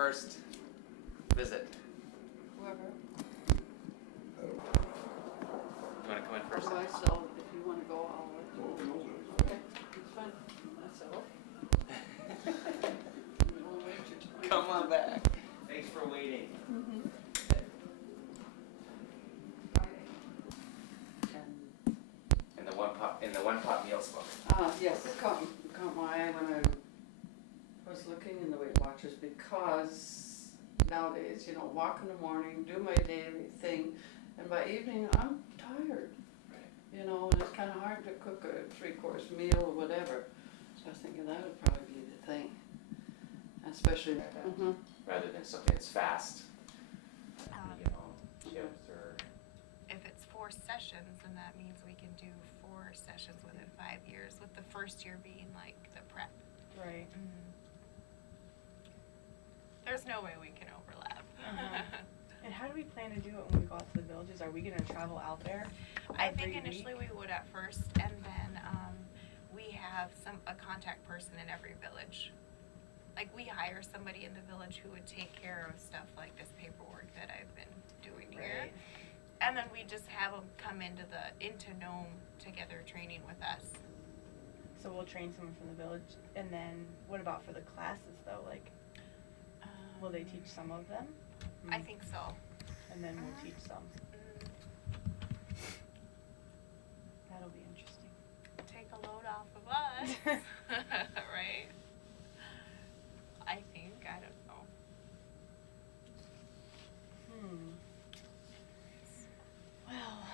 first visit? Whoever. You want to come in first? Otherwise, so if you want to go, I'll let you. Okay, it's fine. That's all. We won't waste your time. Come on back. Thanks for waiting. In the one pot meals book. Yes, it caught my eye when I was looking in the Weight Watchers, because nowadays, you know, walk in the morning, do my daily thing, and by evening I'm tired. Right. You know, and it's kind of hard to cook a 3-course meal or whatever. So I was thinking that would probably be the thing, especially Rather than something that's fast. You know, chips or. If it's 4 sessions, then that means we can do 4 sessions within 5 years, with the first year being like the prep. Right. There's no way we can overlap. And how do we plan to do it when we go out to the villages? Are we going to travel out there? I think initially we would at first, and then we have a contact person in every village. Like, we hire somebody in the village who would take care of stuff like this paperwork that I've been doing here. Right. And then we just have them come into Nome together training with us. So we'll train someone from the village. And then what about for the classes though? Like, will they teach some of them? I think so. And then we'll teach some. That'll be interesting. Take a load off of us. Right? I think. I don't know. Well,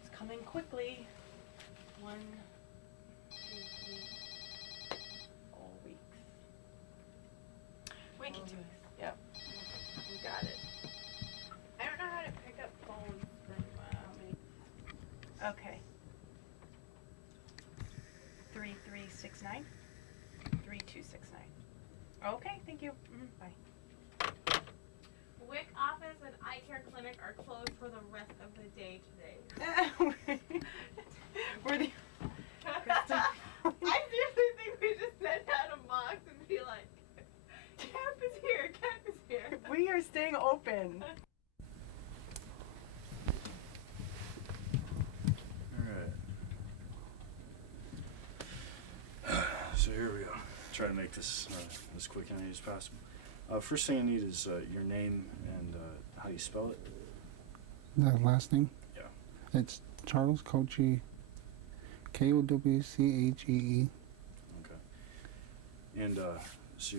it's coming quickly. 1, 2, 3, all weeks. We can do it. Yep. We got it. I don't know how to pick up phones from me. Okay. 3369 3269. Okay, thank you. Bye. WIC office and eye care clinic are closed for the rest of the day today. We're the I seriously think we just send out a box and be like, Cap is here, Cap is here. We are staying open. Alright. So here we go. Try to make this as quick and easy as possible. First thing I need is your name and how you spell it. The last name? Yeah. It's Charles Kowchee, Kowchee. Okay. And so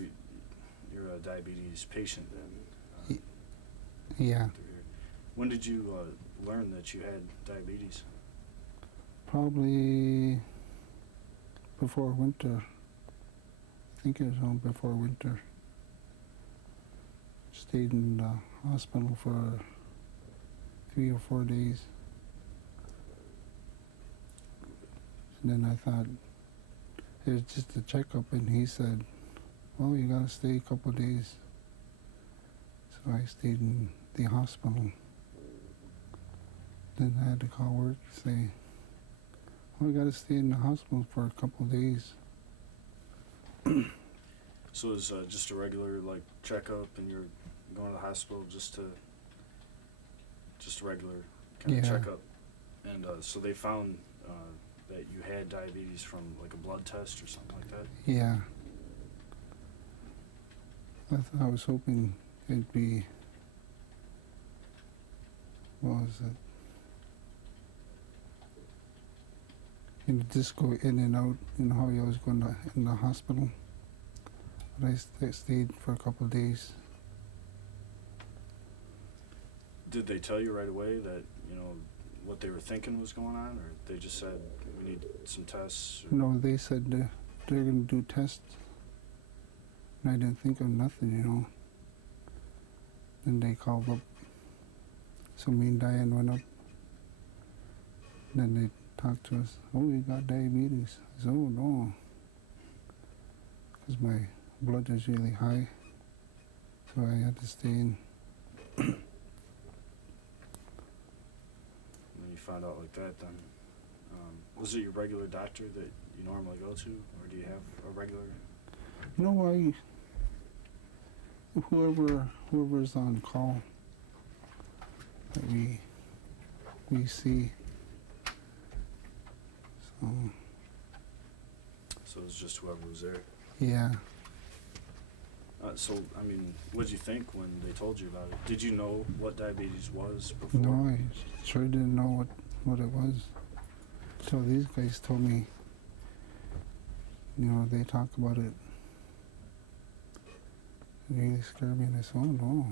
you're a diabetes patient then? Yeah. When did you learn that you had diabetes? Probably before winter. I think it was on before winter. Stayed in the hospital for 3 or 4 days. And then I thought it was just a checkup, and he said, well, you gotta stay a couple of days. So I stayed in the hospital. Then I had to call work and say, well, we gotta stay in the hospital for a couple of days. So it was just a regular like checkup, and you're going to the hospital just a regular kind of checkup. And so they found that you had diabetes from like a blood test or something like that? Yeah. I was hoping it'd be, what was it? You know, just go in and out, you know how you always go in the hospital. But I stayed for a couple of days. Did they tell you right away that, you know, what they were thinking was going on, or they just said, we need some tests? Or? No, they said they're going to do tests. And I didn't think of nothing, you know. Then they called up. So me and Diane went up. Then they talked to us. Oh, you got diabetes. I said, oh, no. Because my blood is really high. So I had to stay in. When you found out like that, then was it your regular doctor that you normally go to, or do you have a regular? No, whoever's on call that we see. So So it's just whoever was there. yeah. So, I mean, what did you think when they told you about it? Did you know what diabetes was before? No, I sure didn't know what it was till these guys told me. You know, they talk about it. It really scared me, and I said, oh no.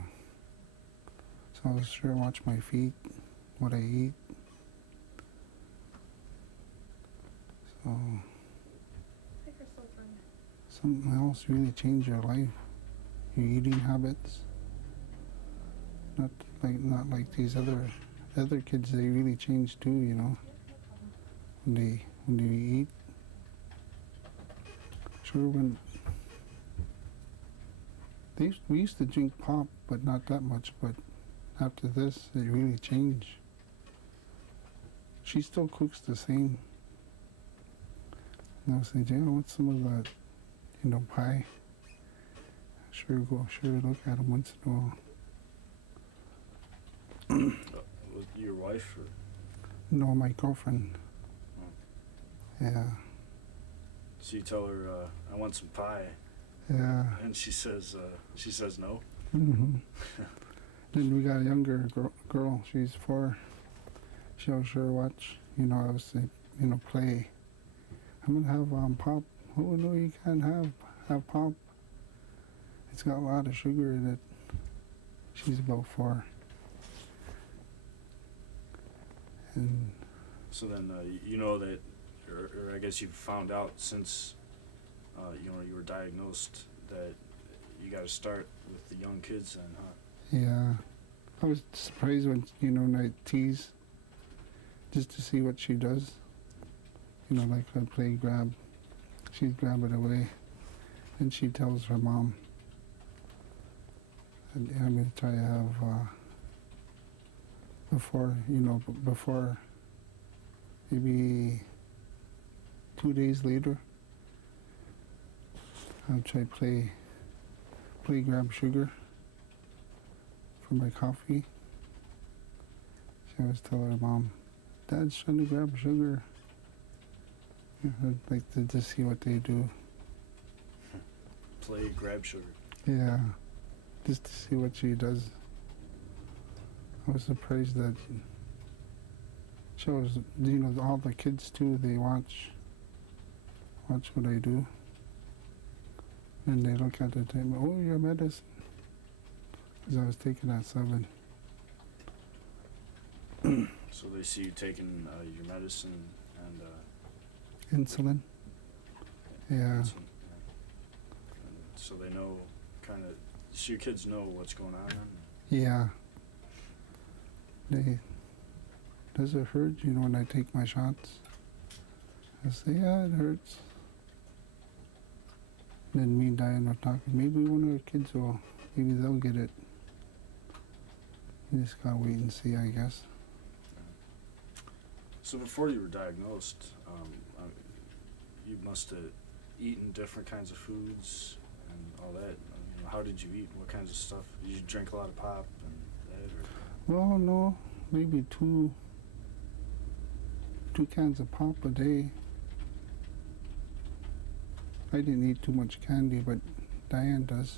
So I was sure to watch my feet, what I eat. So something else really changed your life. Your eating habits. Not like these other kids. They really change too. You know, when they eat. Sure, when we used to drink pop, but not that much. But after this, it really changed. She still cooks the same. And I was saying, yeah, what's some of that, you know, pie? Sure look at them once in a while. With your wife or? No, my girlfriend. Yeah, So you tell her, I want some pie, yeah. and she says no. Mm-hmm. Then we got a younger girl. She's 4. She'll sure watch. You know, I was saying, you know, play. I'm gonna have pop. Oh no, you can't have pop. It's got a lot of sugar in it. She's about 4. And So then, you know that, or I guess you've found out since, you know, you were diagnosed that you got to start with the young kids then, huh? yeah, I was surprised when, you know, when I tease just to see what she does. You know, like I play grab, she'd grab it away, and she tells her mom, and I'm going to try to have, before maybe 2 days later, I'll try play grab sugar for my coffee. She always tell her mom, Dad's trying to grab sugar. Yeah, I'd like to just see what they do. Play grab sugar. Yeah, just to see what she does. I was surprised that shows, you know, all the kids too, they watch what I do. And they look at the time, oh, your medicine. Because I was taking that 7. So they see you taking your medicine and Insulin. Yeah. medicine, yeah. And so they know kind of. So your kids know what's going on. Then? Yeah. Does it hurt, you know, when I take my shots? I say, yeah, it hurts. Then me and Diane are talking, maybe one of our kids will, maybe they'll get it. You just gotta wait and see, I guess. So before you were diagnosed, you must have eaten different kinds of foods and all that. I mean, how did you eat? What kinds of stuff? Did you drink a lot of pop and that? Or? Well, no, maybe two cans of pop a day. I didn't eat too much candy, but Diane does.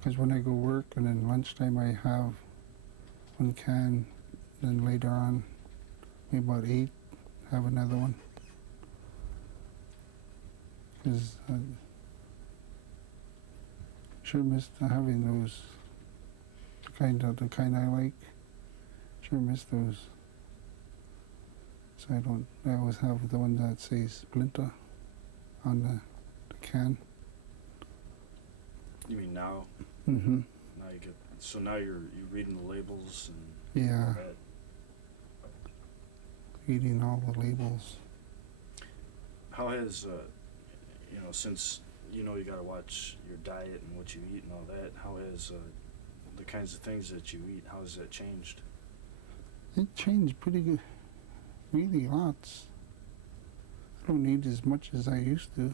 Because when I go work and then lunchtime I have 1 can, then later on, maybe about 8, have another one. Because I sure missed having those, the kind I like. Sure miss those. So I always have the one that says Splinter on the can. You mean now? Mm-hmm. Now you get. So now you're reading the labels and Yeah, all that. reading all the labels. How has you know, since you know you got to watch your diet and what you eat and all that, how has the kinds of things that you eat, how has that changed? It changed pretty good. Really lots. I don't eat as much as I used to.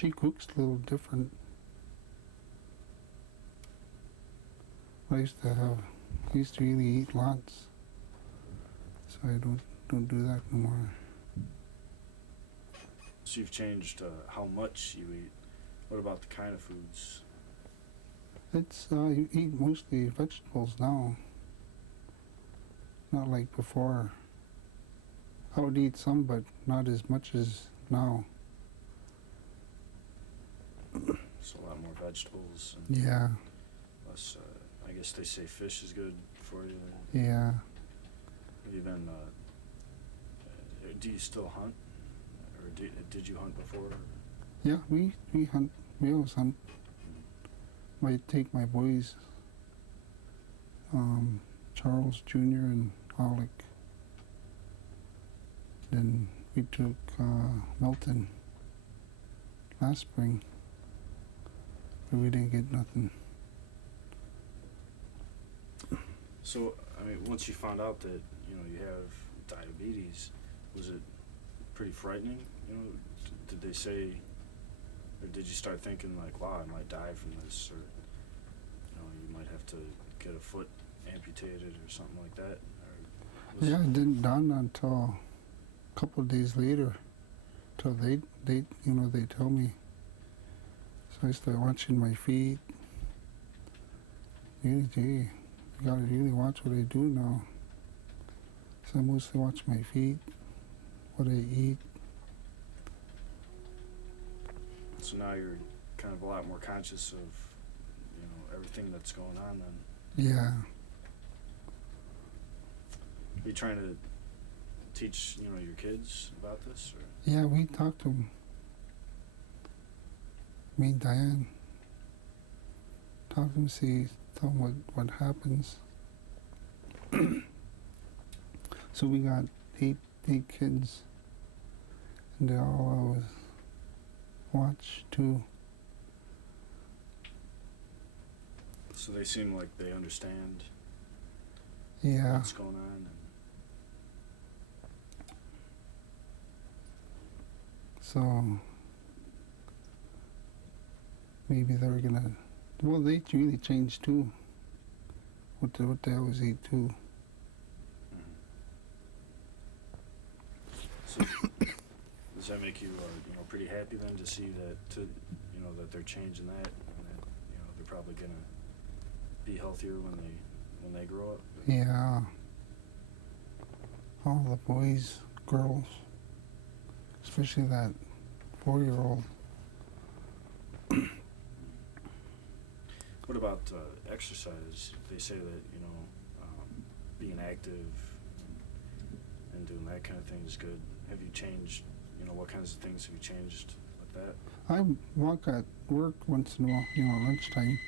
she cooks a little different. I used to really eat lots, so I don't do that no more. So you've changed how much you eat. What about the kind of foods? It's you eat mostly vegetables now. Not like before. I would eat some, but not as much as now. So a lot more vegetables and Yeah, less. I guess they say fish is good for you. yeah. Have you been? Do you still hunt, or did you hunt before? Yeah, we hunt. We always hunt. I take my boys, Charles Jr. and Alec. Then we took Milton last spring, but we didn't get nothing. So I mean, once you found out that you have diabetes, was it pretty frightening? Did they say, or did you start thinking like, wow, I might die from this, or you might have to get a foot amputated or something like that? Or Yeah, it didn't dawn until a couple of days later, till they tell me. So I start watching my feet. Gee, you gotta really watch what I do now. So I mostly watch my feet, what I eat. So now you're kind of a lot more conscious of everything that's going on. Then Yeah, are you trying to teach your kids about this, or? yeah, we talk to them. Me and Diane talk to them, tell them what happens. So we got eight kids, and they all always watch too. So they seem like they understand Yeah, what's going on. And so maybe they're gonna. Well, they really changed too. What they always eat too. So does that make you pretty happy then to see that that they're changing that, and that they're probably gonna be healthier when they grow up? Yeah. All the boys, girls, especially that 4-year-old. What about exercise? They say that being active and doing that kind of thing is good. Have you changed? What kinds of things have you changed with that? I walk at work once in a while, lunchtime.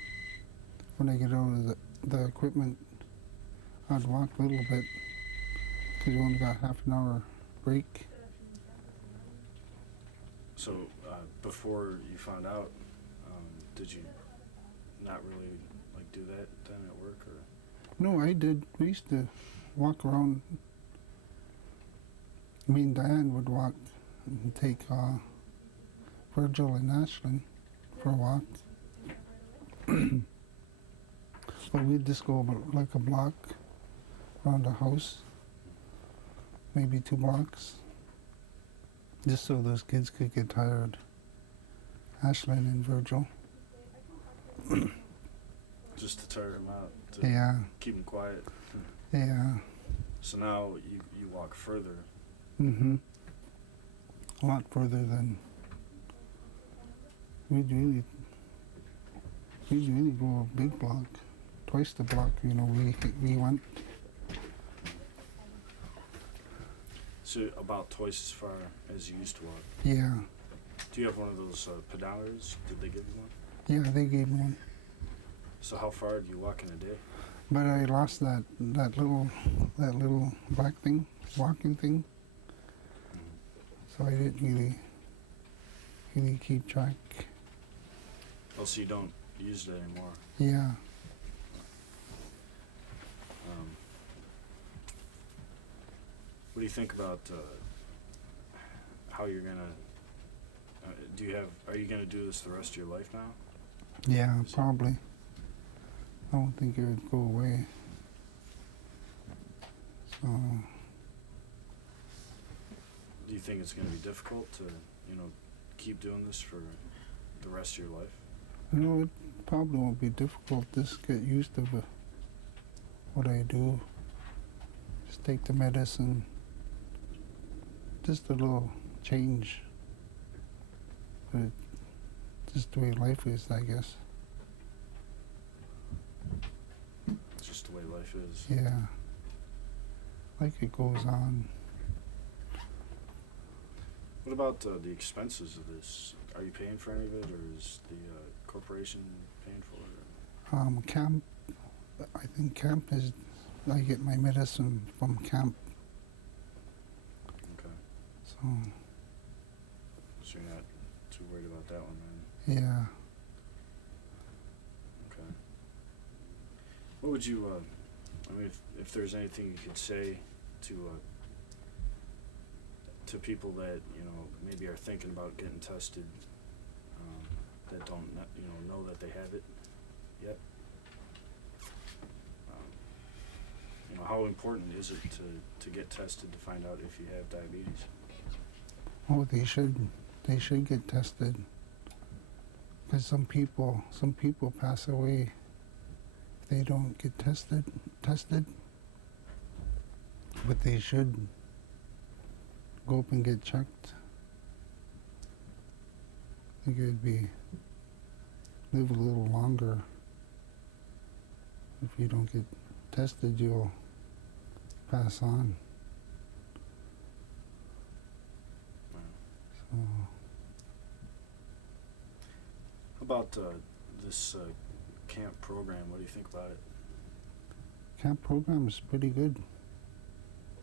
When I get out of the equipment, I'd walk a little bit, because you only got half an hour break. So before you found out, did you not really do that then at work, or? No, I did. We used to walk around. Me and Diane would walk and take Virgil and Ashlyn for a walk. But we'd just go about like a block around the house, maybe 2 blocks, just so those kids could get tired. Ashlyn and Virgil. Just to tire them out, to Yeah, keep them quiet. yeah. So now you walk further. Mm-hmm. A lot further than we'd really go a big block, twice the block. We went. So about twice as far as you used to walk. Yeah, Do you have one of those pedometers? Did they give you one? yeah. They gave me one, So how far do you walk in a day? but I lost that little black thing, walking thing. So I didn't really keep track. Oh, so you don't use it anymore. Yeah. What do you think about how you're gonna? Do Are you gonna do this the rest of your life now? Yeah, Is it- probably. I don't think it would go away. So, Do you think it's gonna be difficult to, keep doing this for the rest of your life? it probably won't be difficult. Just get used to what I do. Just take the medicine. Just a little change. But just the way life is, I guess. It's just the way life is. Yeah. Like it goes on. What about the expenses of this? Are you paying for any of it, or is the corporation paying for it? Camp, I think camp is, I get my medicine from camp, Okay, so, so you're not too worried about that one then. yeah. Okay. What would you, if there's anything you could say to people that, maybe are thinking about getting tested, that don't, know that they have it yet? How important is it to get tested to find out if you have diabetes? Oh, they should get tested. Because some people pass away if they don't get tested. But they should go up and get checked. I think it'd live a little longer. If you don't get tested, you'll pass on. So, How about this camp program? What do you think about it? camp program is pretty good.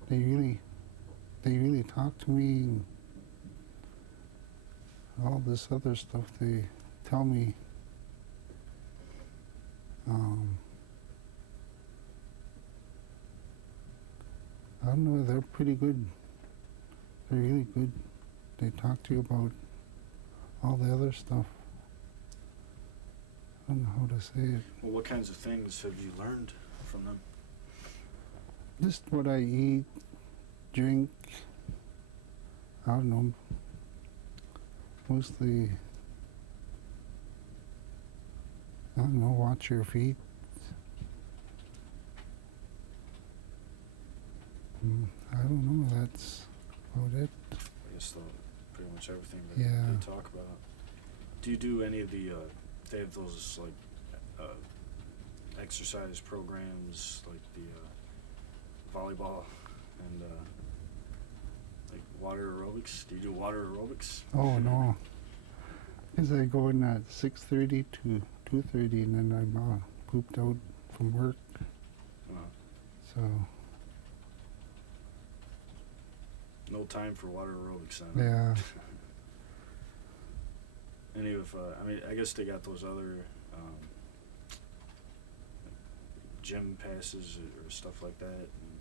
They really talk to me and all this other stuff they tell me. I don't know, they're pretty good. They're really good. They talk to you about all the other stuff. I don't know how to say it. Well, what kinds of things have you learned from them? Just what I eat, drink, I don't know, mostly, I don't know, watch your feet. I don't know, that's about it. I guess pretty much everything that Yeah. they talk about. Do you do any of the, they have those like exercise programs like the volleyball and like water aerobics? Do you do water aerobics? Oh, no. Because I go in at 6:30 to 2:30 and then I'm pooped out from work, so, No time for water aerobics then. yeah. Any of, I guess they got those other gym passes or stuff like that. And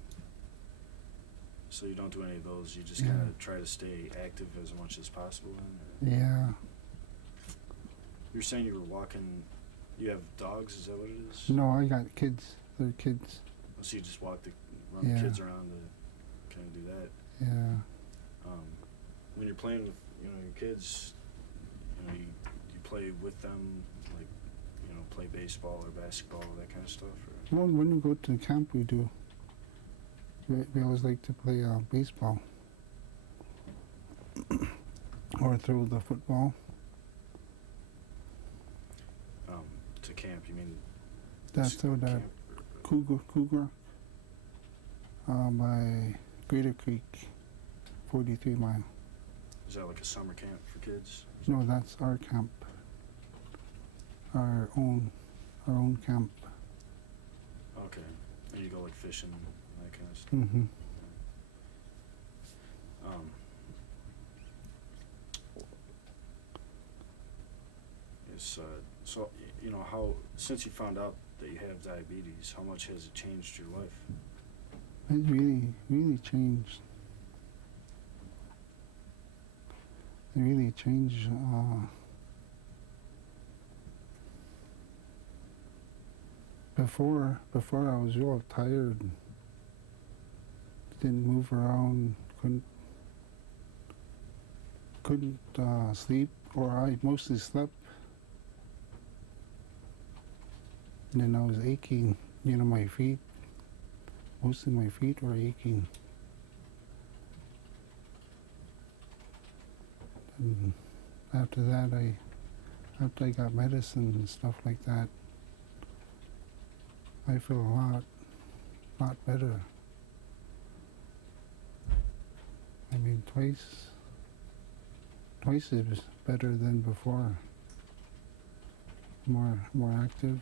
so you don't do any of those. You just kind Yeah. of try to stay active as much as possible. Then, or Yeah. you're saying you were walking. You have dogs? Is that what it is? No, I got kids. They're kids. So you just run the Yeah. kids around to kind of do that. Yeah. When you're playing with your kids, you play with them, like play baseball or basketball, that kind of stuff. Or? Well, when we go to camp, we do. We always like to play baseball or throw the football. To camp, you mean? That's this how that camp, Cougar by Greater Creek, 43 mile. Is that like a summer camp for kids? No, that's our camp. Our own camp. Okay. And you go like fishing and that kind of stuff. Mm-hmm. So how, since you found out that you have diabetes, how much has it changed your life? It really changed. really changed. Before I was real tired. Didn't move around. Couldn't sleep, or I mostly slept. And then I was aching. You know, my feet. Mostly my feet were aching. And after that, after I got medicine and stuff like that, I feel a lot better. I mean, twice is better than before. More active.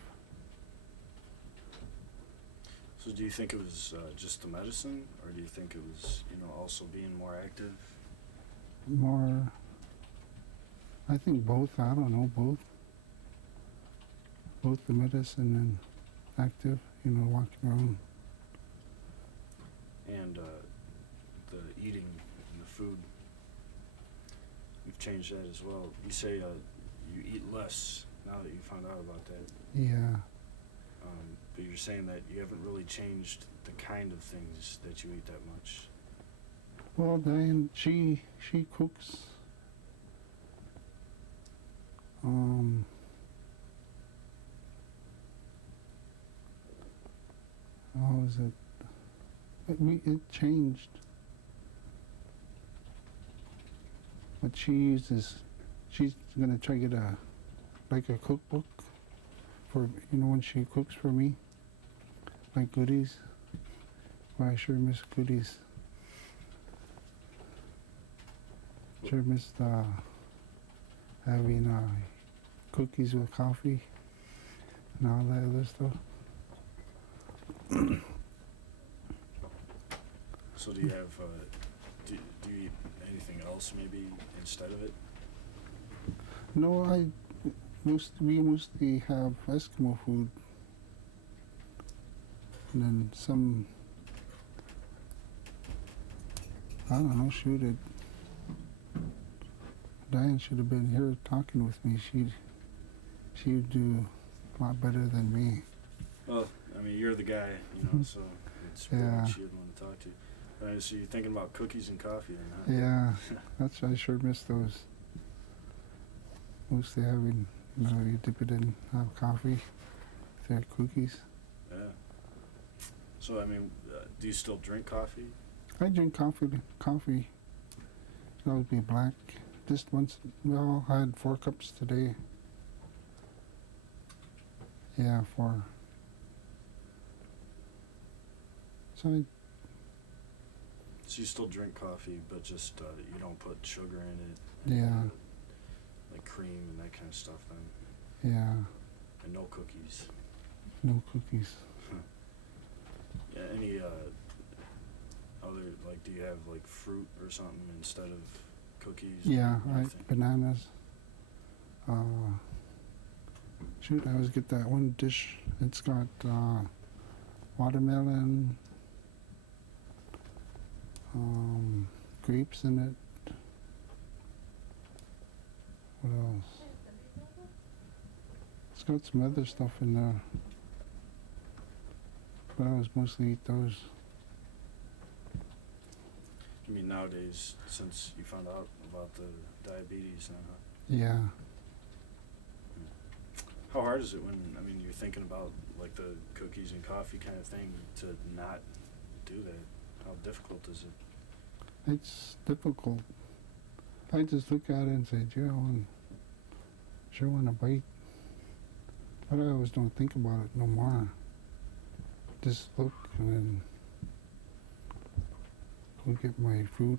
So do you think it was just the medicine, or do you think it was, you know, also being more active? More. I think both. I don't know, both. Both the medicine and active. You know, walking around. And the eating and the food, you've changed that as well. You say you eat less now that you found out about that. Yeah. But you're saying that you haven't really changed the kind of things that you eat that much. Well, Diane, she cooks. How is it? It changed. But she's gonna try to get a cookbook for, you know, when she cooks for me, like goodies. Well, I sure miss goodies. Sure missed having cookies with coffee and all that other stuff. So do you have, do you eat anything else maybe instead of it? No, we mostly have Eskimo food. And then some, I don't know, shoot it. Diane should have been here talking with me. She'd do a lot better than me. Well, I mean, you're the guy, you know, so it's really Yeah. what you'd want to talk to. So you're thinking about cookies and coffee then, huh? Yeah, I sure miss those. Mostly having, you know, you dip it in, have coffee, if cookies. Yeah. So, I mean, do you still drink coffee? I drink coffee. It always be black. Just once, well, I had 4 cups today. Yeah, 4. So So you still drink coffee, but just you don't put sugar in it? yeah, Like cream and that kind of stuff then? yeah, And no cookies? no cookies. Yeah, any other, like, do you have like fruit or something instead of cookies? Yeah, Anything? bananas. Shoot, I always get that one dish. It's got watermelon, grapes in it. What else? It's got some other stuff in there. But I always mostly eat those. I mean, nowadays, since you found out about the diabetes, Yeah. how hard is it when, I mean, you're thinking about like the cookies and coffee kind of thing to not do that? How difficult is it? It's difficult. I just look at it and say, gee, sure want a bite. But I always don't think about it no more. Just look and then go get my fruit.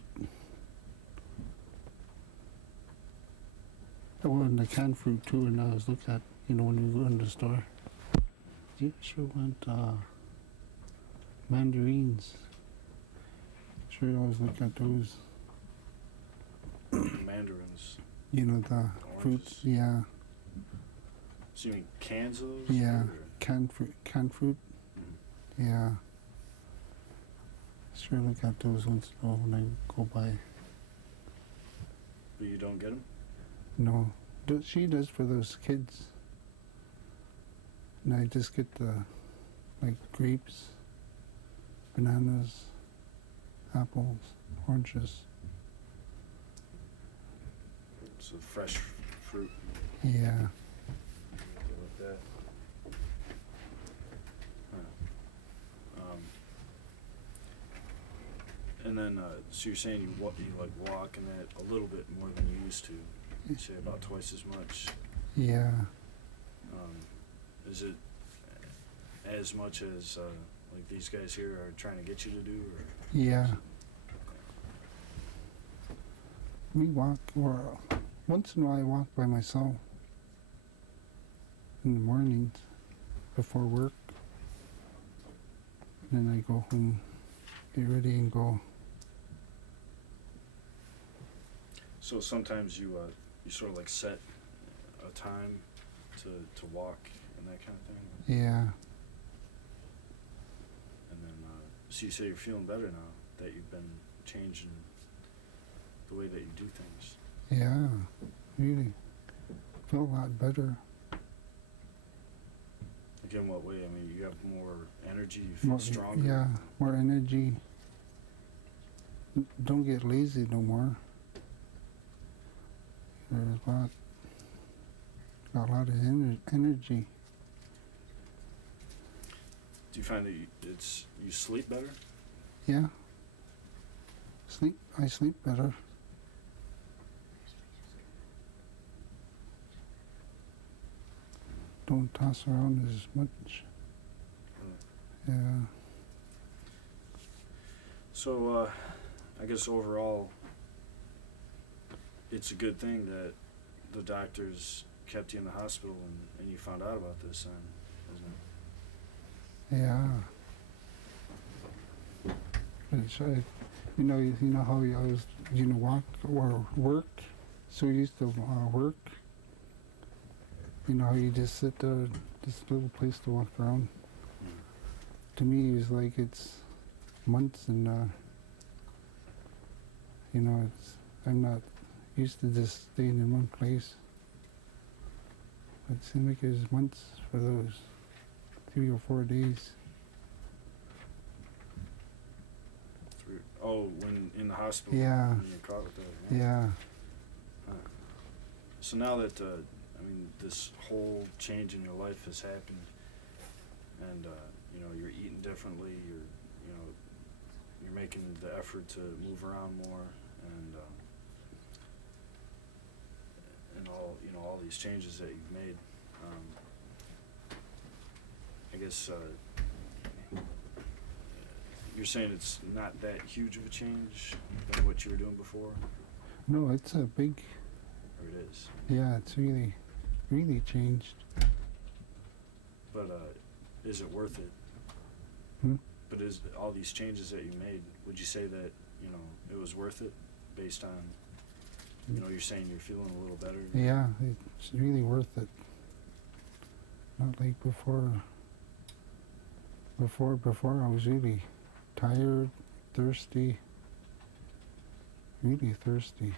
I wanted the canned fruit too, and I was looking at, you know, when we go in the store. You sure want mandarins. Sure, I always look at those. Mandarins. You know, the fruits. Oranges. Yeah, So you mean cans of those? yeah, Or- canned fruit. Mhm. Yeah. Sure look at those once in a while when I go by. But you don't get them? No, she does for those kids. And I just get the, like, grapes, bananas, apples, oranges. So fresh fruit. Yeah. Like that. Huh. And then, so you're saying you like walk in that a little bit more than you used to. You say about twice as much. Yeah. Is it as much as like these guys here are trying to get you to do? Or? Yeah. We walk, or once in a while I walk by myself in the mornings before work. Then I go home, get ready and go. So sometimes you sort of like set a time to walk and that kind of thing? Yeah. And then, so you say you're feeling better now that you've been changing the way that you do things. Yeah. Really. Feel a lot better. Like in what way? I mean, you have more energy, you feel More, stronger? yeah, more energy. Don't get lazy no more. There's got a lot of energy. Do you find that you sleep better? Yeah. I sleep better. Don't toss around as much. Yeah. So, I guess overall, it's a good thing that the doctors kept you in the hospital and you found out about this, isn't it? Yeah. It's, you know how I was, walk or work. So used to work. You know how you just sit there, this little place to walk around. To me, it's like it's months, and I'm not used to just staying in one place. It seemed like it was months for those 3 or 4 days. Oh, when in the hospital? Yeah. When you're caught with that? Yeah. Huh. So now that, this whole change in your life has happened, and, you're eating differently, you're making the effort to move around more, and all these changes that you've made, I guess, you're saying it's not that huge of a change than what you were doing before? No, it's a big. Or it is? Yeah, it's really, really changed. But is it worth it? But is all these changes that you made, would you say that, it was worth it based on, you're saying you're feeling a little better? Yeah, it's really worth it. Not like before. Before I was really tired, thirsty, really thirsty.